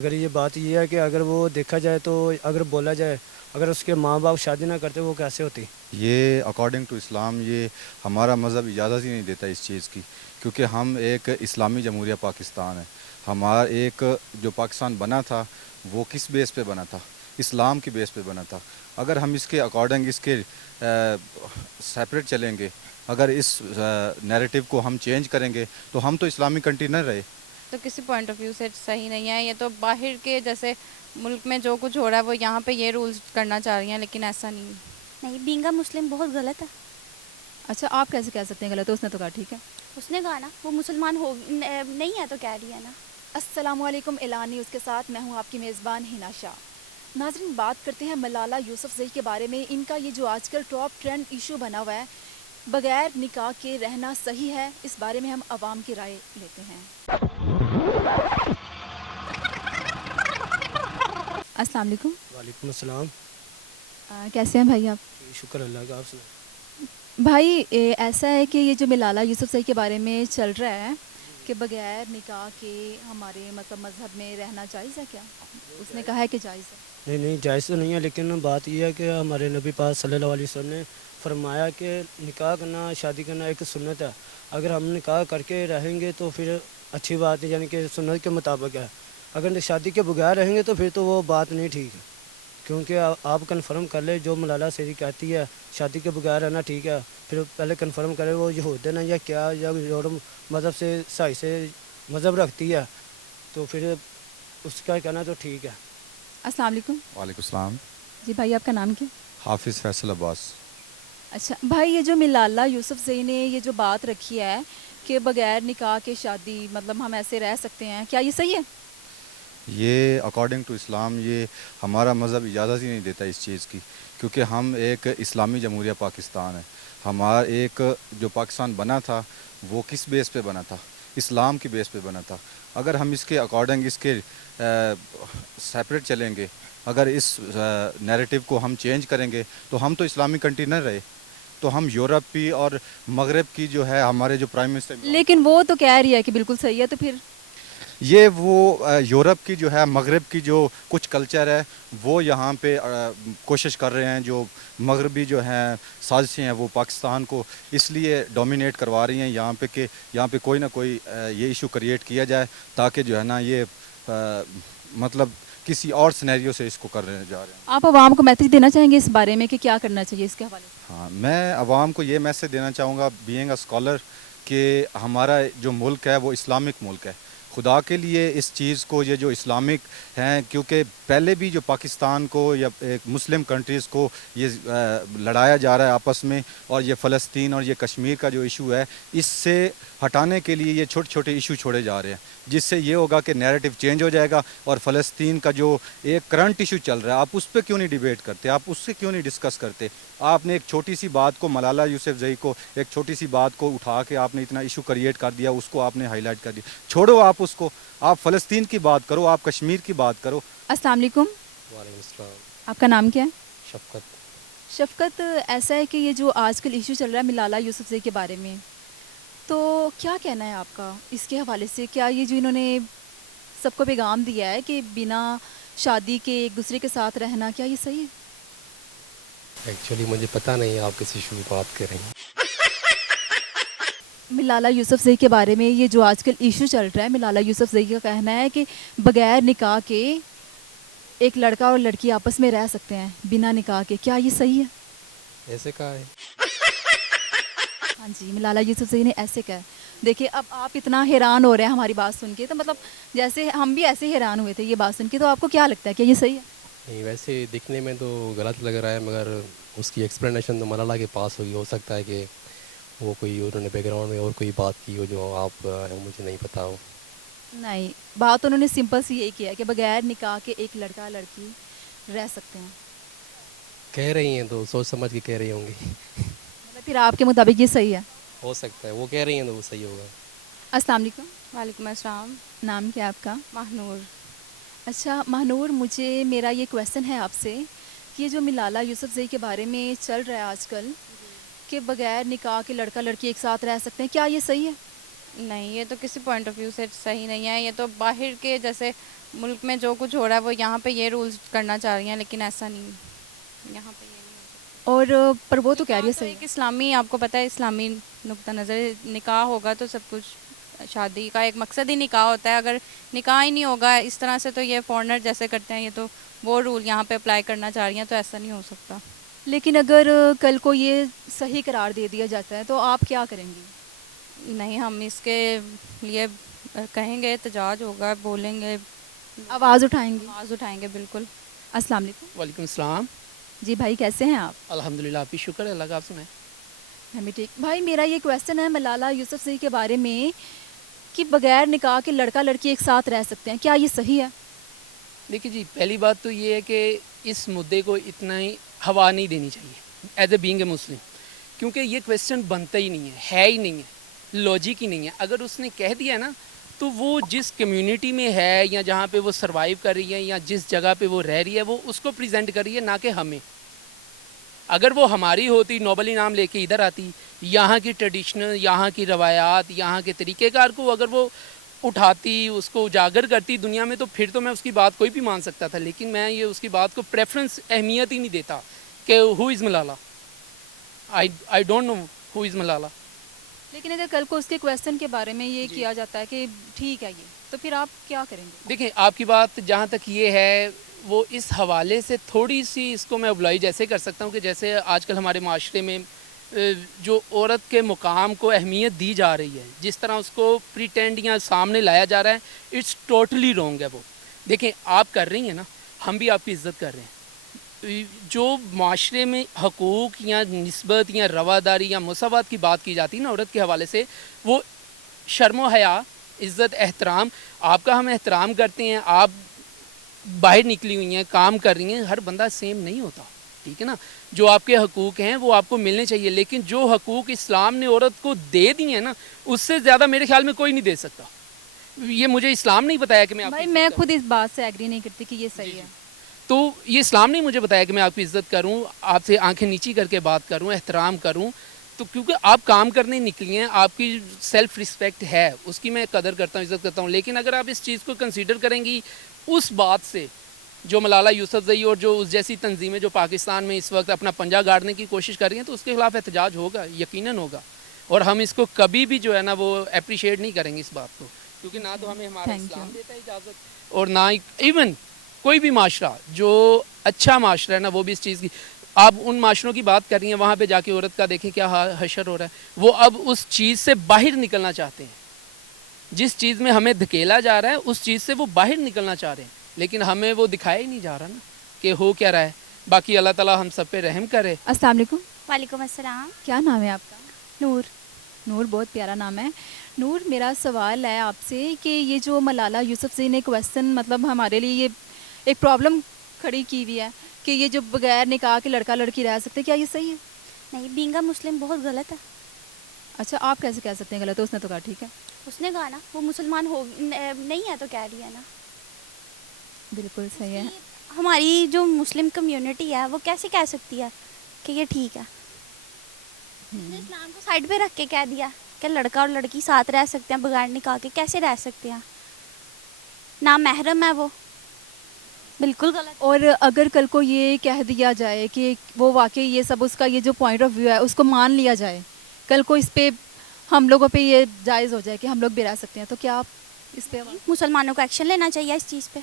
اگر یہ بات یہ ہے کہ اگر وہ دیکھا جائے تو اگر بولا جائے اگر اس کے ماں باپ شادی نہ کرتے وہ کیسے ہوتی؟ یہ اکارڈنگ ٹو اسلام یہ ہمارا مذہب اجازت ہی نہیں دیتا اس چیز کی، کیونکہ ہم ایک اسلامی جمہوریہ پاکستان ہے۔ ہمارا ایک جو پاکستان بنا تھا وہ کس بیس پہ بنا تھا؟ اسلام کی بیس پہ بنا تھا۔ اگر ہم اس کے اکارڈنگ اس کے سیپریٹ چلیں گے، اگر اس نیریٹو کو ہم چینج کریں گے تو ہم تو اسلامی کنٹری نہ رہے۔ تو کسی پوائنٹ آف ویو سے صحیح نہیں ہے، یہ تو باہر کے جیسے ملک میں جو کچھ ہو رہا ہے وہ یہاں پہ یہ رولز کرنا چاہ رہی ہیں، لیکن ایسا نہیں ہے۔ نہیں، بینگا مسلم بہت غلط ہے۔ اچھا آپ کیسے کہہ سکتے ہیں غلط ہے؟ اس نے تو کہا ٹھیک ہے۔ اس نے کہا نا وہ مسلمان ہو نہیں ہے تو کہہ رہی ہے نا۔ السلام علیکم، اعلانی اس کے ساتھ میں ہوں آپ کی میزبان ہنا شاہ۔ ناظرین، بات کرتے ہیں ملالہ یوسفزئی کے بارے میں۔ ان کا یہ جو آج کل ٹاپ ٹرینڈ ایشو بنا ہوا ہے، بغیر نکاح کے رہنا صحیح ہے، اس بارے میں ہم عوام کی رائے لیتے ہیں۔ السلام علیکم۔ وعلیکم السلام۔ کیسے ہیں بھائی آپ؟ شکر اللہ کا، آپ سنائیں۔ بھائی ایسا ہے کہ یہ جو ملالہ یوسفزئی کے بارے میں چل رہا ہے کہ بغیر نکاح کے ہمارے مذہب میں رہنا جائز ہے کیا؟ اس نے کہا ہے کہ جائز ہے۔ نہیں جائز تو نہیں ہے، لیکن بات یہ ہے کہ ہمارے نبی پاک صلی اللہ علیہ وسلم نے فرمایا کہ نکاح کرنا، شادی کرنا ایک سنت ہے۔ اگر ہم نکاح کر کے رہیں گے تو پھر اچھی بات ہے، یعنی کہ سنت کے مطابق ہے۔ اگر شادی کے بغیر رہیں گے تو پھر تو وہ بات نہیں ٹھیک ہے، کیونکہ آپ کنفرم کر لیں جو ملالہ سیری کہتی ہے شادی کے بغیر رہنا ٹھیک ہے، پھر پہلے کنفرم کرے وہ یہود ہے نا یا کیا، یا مذہب سے صحیح سے مذہب رکھتی ہے تو پھر اس کا کہنا تو ٹھیک ہے۔ السلام علیکم۔ وعلیکم السلام۔ جی بھائی آپ کا نام کیا؟ حافظ فیصل عباس۔ اچھا بھائی، یہ جو ملالہ یوسفزئی نے یہ جو بات رکھی ہے کہ بغیر نکاح کے شادی مطلب ہم ایسے رہ سکتے ہیں، کیا یہ صحیح ہے؟ یہ اکارڈنگ ٹو اسلام یہ ہمارا مذہب اجازت ہی نہیں دیتا اس چیز کی، کیونکہ ہم ایک اسلامی جمہوریہ پاکستان ہے۔ ہمارا ایک جو پاکستان بنا تھا وہ کس بیس پہ بنا تھا؟ اسلام کی بیس پہ بنا تھا۔ اگر ہم اس کے اکارڈنگ اس کے سیپریٹ چلیں گے، اگر اس نیریٹو کو ہم چینج کریں گے تو ہم تو اسلامی کنٹری نہ رہے، تو ہم یورپی اور مغرب کی جو ہے ہمارے جو پرائم منسٹر، لیکن وہ تو کہہ رہی ہے کہ بالکل صحیح ہے، تو پھر یہ وہ یورپ کی جو ہے مغرب کی جو کچھ کلچر ہے وہ یہاں پہ کوشش کر رہے ہیں، جو مغربی جو ہیں سازشیں ہیں وہ پاکستان کو اس لیے ڈومینیٹ کروا رہی ہیں یہاں پہ کہ یہاں پہ کوئی نہ کوئی یہ ایشو کریٹ کیا جائے تاکہ جو ہے نا یہ مطلب کسی اور سینیریو سے اس کو کر رہے جا رہے ہیں۔ آپ عوام کو میسج دینا چاہیں گے اس بارے میں کہ کیا کرنا چاہیے اس کے حوالے سے؟ ہاں، میں عوام کو یہ میسج دینا چاہوں گا بینگ اے اسکالر کہ ہمارا جو ملک ہے وہ اسلامک ملک ہے۔ خدا کے لیے اس چیز کو، یہ جو اسلامک ہیں، کیونکہ پہلے بھی جو پاکستان کو یا ایک مسلم کنٹریز کو یہ لڑایا جا رہا ہے آپس میں، اور یہ فلسطین اور یہ کشمیر کا جو ایشو ہے اس سے ہٹانے کے لیے یہ چھوٹے چھوٹے ایشو چھوڑے جا رہے ہیں، جس سے یہ ہوگا کہ نیریٹو چینج ہو جائے گا۔ اور فلسطین کا جو ایک کرنٹ ایشو چل رہا ہے آپ اس پہ کیوں نہیں ڈیبیٹ کرتے، آپ اس سے کیوں نہیں ڈسکس کرتے؟ آپ نے ایک چھوٹی سی بات کو، ملالہ یوسفزئی کو، ایک چھوٹی سی بات کو اٹھا کے آپ نے اتنا ایشو کریٹ کر دیا، اس کو آپ نے ہائی لائٹ کر دیا۔ چھوڑو آپ اس کو، آپ فلسطین کی بات کرو، آپ کشمیر کی بات کرو۔ السلام علیکم۔ وعلیکم السلام۔ آپ کا نام کیا ہے؟ شفقت۔ شفقت، ایسا ہے کہ یہ جو آج کل ایشو چل رہا ہے ملالہ یوسفزئی کے بارے میں، تو کیا کہنا ہے آپ کا اس کے حوالے سے؟ کیا یہ جو انہوں نے سب کو پیغام دیا ہے کہ بنا شادی کے ایک دوسرے کے ساتھ رہنا، کیا یہ صحیح ہے؟ ایکچولی مجھے پتہ نہیں آپ کس ایشو کی بات کر رہی ہیں۔ ملالہ یوسفزئی کے بارے میں یہ جو آج کل ایشو چل رہا ہے، ملالہ یوسفزئی کا کہنا ہے کہ بغیر نکاح کے ایک لڑکا اور لڑکی آپس میں رہ سکتے ہیں بنا نکاح کے، کیا یہ صحیح ہے؟ ایسے کہا ہے؟ ہاں جی، ملالہ یوسفزئی نے ایسے کہا۔ دیکھیے اب آپ اتنا حیران ہو رہے ہیں ہماری بات سن کے، تو مطلب جیسے ہم بھی ایسے حیران ہوئے تھے یہ بات سن کے، تو آپ کو کیا لگتا ہے کہ یہ صحیح ہے؟ نہیں، ویسے دکھنے میں تو غلط لگ رہا ہے، مگر اس کی ایکسپلینیشن تو ملالہ کے پاس ہوگی۔ ہو سکتا ہے کہ وہ کوئی انہوں نے بیک گراؤنڈ میں اور کوئی بات کی ہو جو آپ مجھے نہیں پتہ ہو۔ نہیں، بات انہوں نے سمپل سی یہی کیا ہے کہ بغیر نکاح کے ایک لڑکا لڑکی رہ سکتے ہیں۔ کہہ رہی ہیں تو سوچ سمجھ کے کہہ رہی ہوں گی۔ مطلب پھر آپ کے مطابق یہ صحیح ہے؟ ہو سکتا ہے، وہ کہہ رہی ہیں تو وہ صحیح ہوگا۔ السلام علیکم۔ وعلیکم السلام۔ نام کیا آپ کا؟ ماہنور۔ اچھا ماہنور، مجھے میرا یہ کویسچن ہے آپ سے کہ یہ جو ملالہ یوسفزئی کے بارے میں چل رہا ہے آج کل کہ بغیر نکاح کے لڑکا لڑکی ایک ساتھ رہ سکتے ہیں، کیا یہ صحیح ہے؟ نہیں، یہ تو کسی پوائنٹ آف ویو سے صحیح نہیں ہے، یہ تو باہر کے جیسے ملک میں جو کچھ ہو رہا ہے وہ یہاں پہ یہ رولز کرنا چاہ رہی ہیں، لیکن ایسا نہیں ہے، یہاں پہ یہ نہیں ہو سکتا۔ اور پر وہ تو کہہ رہی ہے نکاح صحیح ایک اسلامی، آپ کو پتہ ہے اسلامی نقطہ نظر نکاح ہوگا تو سب کچھ، شادی کا ایک مقصد ہی نکاح ہوتا ہے، اگر نکاح ہی نہیں ہوگا اس طرح سے تو یہ فورنر جیسے کرتے ہیں، یہ تو وہ رول یہاں پہ اپلائی کرنا چاہ رہی ہیں، تو ایسا نہیں ہو سکتا۔ لیکن اگر کل کو یہ صحیح قرار دے دیا جاتا ہے تو آپ کیا کریں گی؟ نہیں، ہم اس کے لیے کہیں گے، احتجاج ہوگا، بولیں گے، آواز اٹھائیں گی؟ آواز اٹھائیں گے، بالکل۔ السلام علیکم۔ وعلیکم السلام۔ جی بھائی کیسے ہیں آپ؟ الحمدللہ، آپ کی شکر ہے، اللہ کا، آپ سنائیں۔ ہم بھی ٹھیک۔ بھائی میرا یہ کویسچن ہے ملالہ یوسفزئی کے بارے میں کہ بغیر نکاح کے لڑکا لڑکی ایک ساتھ رہ سکتے ہیں، کیا یہ صحیح ہے؟ دیکھیے جی، پہلی بات تو یہ ہے کہ اس مدعے کو اتنا ہی ہوا نہیں دینی چاہیے ایز اے بینگ اے مسلم، کیونکہ یہ کویسچن بنتا ہی نہیں ہے ہی نہیں ہے، لاجک ہی نہیں ہے۔ اگر اس نے کہہ دیا نا تو وہ جس کمیونٹی میں ہے یا جہاں پہ وہ سروائیو کر رہی ہے یا جس جگہ پہ وہ رہ رہی ہے، وہ اس کو پریزنٹ کر رہی ہے، نہ کہ ہمیں۔ اگر وہ ہماری ہوتی، نوبل انعام لے کے ادھر آتی، یہاں کی ٹریڈیشنل، یہاں کی روایات، یہاں کے طریقہ کار کو اگر وہ اٹھاتی، اس کو اجاگر کرتی دنیا میں، تو پھر تو میں اس کی بات کوئی بھی مان سکتا تھا، لیکن میں یہ اس کی بات کو پریفرنس، اہمیت ہی نہیں دیتا کہ ہو از ملالہ، آئی ڈونٹ نو ہو از ملالہ۔ لیکن اگر کل کو اس کے کویسچن کے بارے میں یہ کیا جاتا ہے کہ ٹھیک ہے یہ، تو پھر آپ کیا کریں گے؟ دیکھیں، آپ کی بات جہاں تک یہ ہے، وہ اس حوالے سے تھوڑی سی اس کو میں ابلائی جیسے کر سکتا ہوں کہ جیسے آج کل ہمارے معاشرے میں جو عورت کے مقام کو اہمیت دی جا رہی ہے، جس طرح اس کو پریٹینڈ یا سامنے لایا جا رہا ہے، اٹس ٹوٹلی رونگ ہے وہ۔ دیکھیں، آپ کر رہی ہیں نا، ہم بھی آپ کی عزت کر رہے ہیں۔ جو معاشرے میں حقوق یا نسبت یا رواداری یا مساوات کی بات کی جاتی ہے نا عورت کے حوالے سے، وہ شرم و حیا، عزت، احترام، آپ کا ہم احترام کرتے ہیں، آپ باہر نکلی ہوئی ہیں، کام کر رہی ہیں، ہر بندہ سیم نہیں ہوتا، ٹھیک ہے نا؟ جو آپ کے حقوق ہیں وہ آپ کو ملنے چاہیے، لیکن جو حقوق اسلام نے عورت کو دے دی ہیں نا، اس سے زیادہ میرے خیال میں کوئی نہیں دے سکتا۔ یہ مجھے اسلام نہیں بتایا کہ میں آپ کی بھائی عزت میں کروں۔ خود اس بات سے ایگری نہیں کرتی کہ یہ صحیح ہے۔ تو یہ اسلام نے مجھے بتایا کہ میں آپ کی عزت کروں، آپ سے آنکھیں نیچی کر کے بات کروں، احترام کروں، تو کیونکہ آپ کام کرنے نکلی ہیں، آپ کی سیلف رسپیکٹ ہے، اس کی میں قدر کرتا ہوں، عزت کرتا ہوں، لیکن اگر آپ اس چیز کو کنسیڈر کریں گی اس بات سے، جو ملالہ یوسفزئی اور جو اس جیسی تنظیمیں جو پاکستان میں اس وقت اپنا پنجہ گاڑنے کی کوشش کر رہی ہیں، تو اس کے خلاف احتجاج ہوگا، یقیناً ہوگا، اور ہم اس کو کبھی بھی جو ہے نا وہ اپریشیٹ نہیں کریں گے اس بات کو، کیونکہ نہ تو ہمیں ہمارا Thank اسلام you. دیتا ہے اجازت، اور نہ ایون کوئی بھی معاشرہ جو اچھا معاشرہ ہے نا، وہ بھی اس چیز کی، آپ ان معاشروں کی بات کر رہی ہیں، وہاں پہ جا کے عورت کا دیکھیں کیا حشر ہو رہا ہے، وہ اب اس چیز سے باہر نکلنا چاہتے ہیں، جس چیز میں ہمیں دھکیلا جا رہا ہے اس چیز سے وہ باہر نکلنا چاہ رہے ہیں، لیکن ہمیں وہ دکھایا ہی نہیں جا رہا نا کہ ہو کیا رہا ہے۔ باقی اللہ تعالیٰ ہم سب پہ رحم کرے۔ السلام علیکم۔ وعلیکم السلام۔ کیا نام ہے آپ کا؟ نور۔ نور، بہت پیارا نام ہے۔ نور، میرا سوال ہے آپ سے کہ یہ جو ملالہ یوسفزئی نے کویسچن مطلب ہمارے لیے یہ ایک پرابلم کھڑی کی ہوئی ہے کہ یہ جو بغیر نکاح کے لڑکا لڑکی رہ سکتے، کیا یہ صحیح ہے؟ نہیں، بینگا مسلم بہت غلط ہے۔ اچھا، آپ کیسے کہہ سکتے ہیں غلط ہے؟ اس نے تو کہا ٹھیک ہے۔ اس نے کہا نا وہ مسلمان ہو نہیں ہے تو کہہ رہی ہے نا۔ بالکل صحیح ہے۔ ہماری جو مسلم کمیونٹی ہے وہ کیسے کہہ سکتی ہے کہ یہ ٹھیک ہے؟ اس نے اسلام کو سائڈ پہ رکھ کے کہہ دیا کہ لڑکا اور لڑکی ساتھ رہ سکتے ہیں بغیر نکاح کے، کیسے رہ سکتے ہیں؟ نامحرم ہے وہ، بالکل غلط۔ اور اگر کل کو یہ کہہ دیا جائے کہ وہ واقعی یہ سب اس کا یہ جو پوائنٹ آف ویو ہے اس کو مان لیا جائے، کل کو اس پہ ہم لوگوں پہ یہ جائز ہو جائے کہ ہم لوگ بھی رہ سکتے ہیں، تو کیا آپ اس پہ؟ مسلمانوں کو ایکشن لینا چاہیے اس چیز پہ،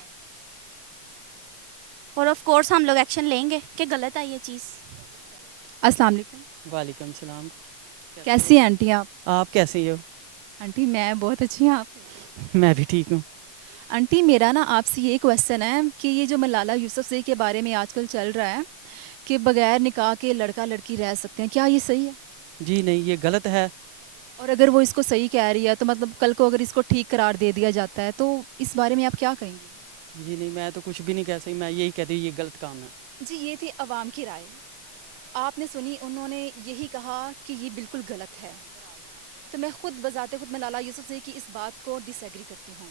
اور آف کورس ہم لوگ ایکشن لیں گے کہ غلط ہے یہ چیز۔ السلام علیکم۔ وعلیکم السلام۔ کیسی ہیں آنٹی آپ؟ آپ کیسی ہو؟ آنٹی میں بہت اچھی ہوں۔ آپ؟ میں بھی ٹھیک ہوں۔ آنٹی میرا نا آپ سے یہ کویسچن ہے کہ یہ جو ملالہ یوسفزئی کے بارے میں آج کل چل رہا ہے کہ بغیر نکاح کے لڑکا لڑکی رہ سکتے ہیں، کیا یہ صحیح ہے؟ جی نہیں، یہ غلط ہے۔ اور اگر وہ اس کو صحیح کہہ رہی ہے تو مطلب کل کو اگر اس کو ٹھیک قرار دے دیا جاتا ہے تو اس بارے میں آپ کیا کہیں گے؟ جی نہیں، میں تو کچھ بھی نہیں کہہ سکتی، میں یہی کہتی ہوں یہ غلط کام ہے۔ جی یہ تھی عوام کی رائے، آپ نے سنی، انہوں نے یہی کہا کہ یہ بالکل غلط ہے، تو میں خود بذات خود ملالہ یوسفزئی کی اس بات کو ڈس ایگری کرتی ہوں۔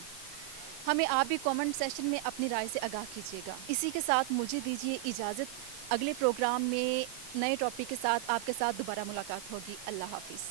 ہمیں آپ بھی کامنٹ سیشن میں اپنی رائے سے آگاہ کیجیے گا۔ اسی کے ساتھ مجھے دیجیے اجازت، اگلے پروگرام میں نئے ٹاپک کے ساتھ آپ کے ساتھ دوبارہ ملاقات ہوگی۔ اللہ حافظ۔